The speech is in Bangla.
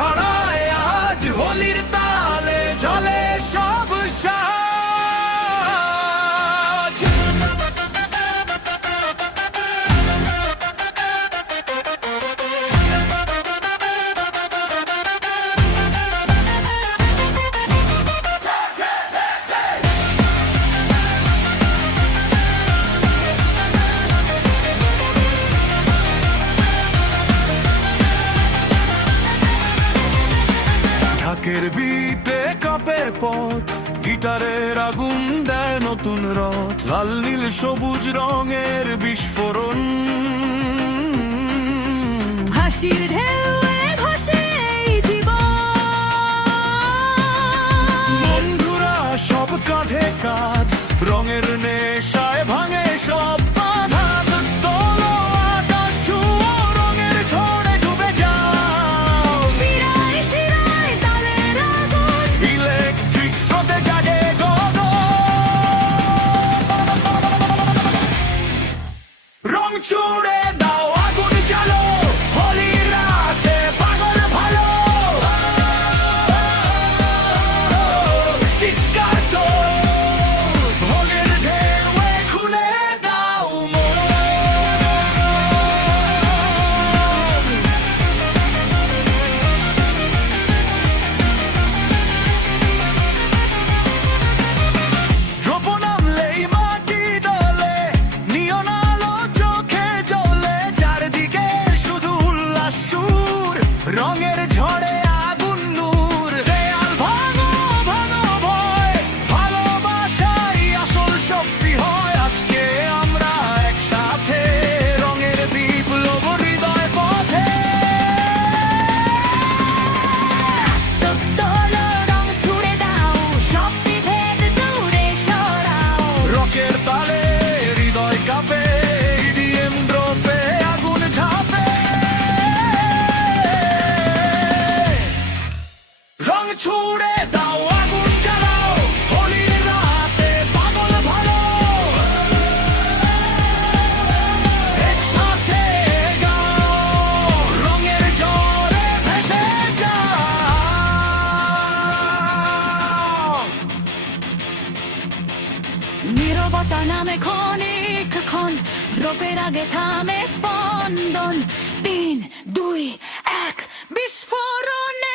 ছড়ায় আজ হোলির তালে চলে সব সাজ। ঢাকের বিটে কাঁপে পথ, গিটারের আগুন দেয় নতুন রথ, লাল নীল সবুজ রঙের বিস্ফোরণ। হাসির ঢেউয়ে ভাসে এই জীবন, বন্ধুরা সব কাঁধে কাঁধ, রঙের নেশায় ভাঙে সব বাধা। তোলো আকাশ ছুঁয়ো, রঙের ঝড়ে ডুবে যাও। শিরায় শিরায় তালের আগুন, ইলেকট্রিক স্রোতে জাগে গগন। রং ছুড়ে দাও, আগুন জ্বালো, হোলির রাতে পাগল ভালো। চিৎকার তো হোলির ঢেউয়ে খুলে দাও মন। দ্রব্য নামলেই মাটি দোলে, নিয়ন আলো চোখে জ্বলে, চারদিকে শুধু উল্লাস সুর, রঙের ঝড়ে আগুন নূর। দেয়াল ভাঙো ভাঙো ভয়, ভালোবাসাই আসল শক্তি হয়। আজকে আমরা একসাথে, রঙের বিপ্লব হৃদয় পথে। তোলো রং ছুড়ে দাও, সব বিভেদ দূরে সরাও। রকের তালে হৃদয় কাঁপে, ইডিএম ড্রপে আগুন ঝাঁপে। রং ছুড়ে দাও, আগুন জ্বালাও, হোলির রাতে পাগল ভালো। একসাথে গাও, রঙের ঝড়ে ভেসে যাও। নীরবতা নামে ক্ষণিকক্ষণ, ড্রপের আগে থামে স্পন্দন। 3, 2, 1 বিস্ফোরণে